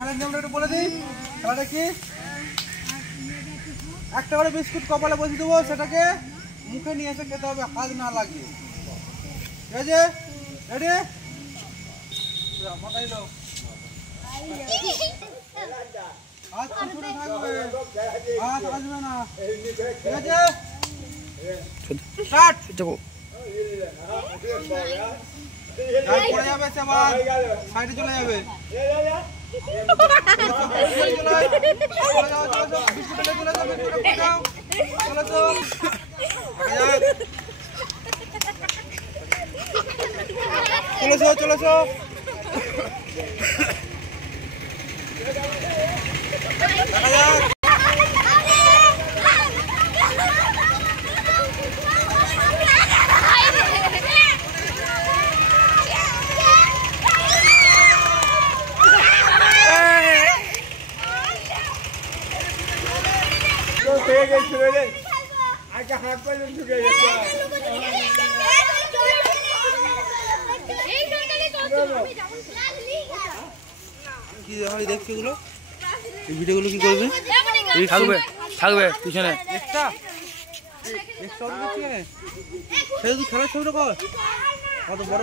একটু বলে দিই খেলাটা কি। একটা করে বিস্কুট কপালে বসিয়ে দেবো, সেটাকে মুখে নিয়ে এসে খেতে হবে, হাত না লাগিয়ে। ঠিক আছে, রেডি? মাথায় দাও, হাত পিছনে থাকবে, হাত আসবে না। ঠিক আছে, স্টার্ট। পড়ে যাবে, আবার সাইডে চলে যাবে। চলেছো দেখা যাক। দেখছি এগুলো, এই ভিডিওগুলো কি করবে? থাকবে থাকবে পিছনে এক্সট্রা খেলার ছবিটা কর, কত বড়